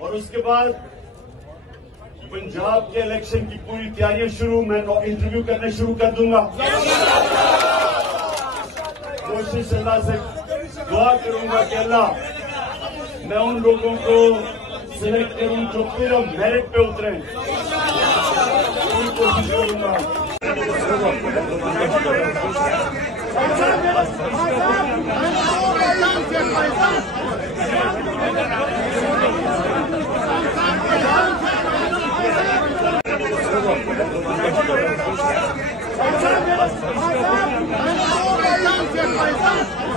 और उसके बाद पंजाब के इलेक्शन की पूरी तैयारियां शुरू, मैं इंटरव्यू करने शुरू कर दूंगा। कोशिश अल्लाह से दुआ करूंगा कि अल्लाह मैं उन लोगों को सिलेक्ट करूं जो पूरा मेरिट पे उतरे, पूरी कोशिश करूंगा। Thank you.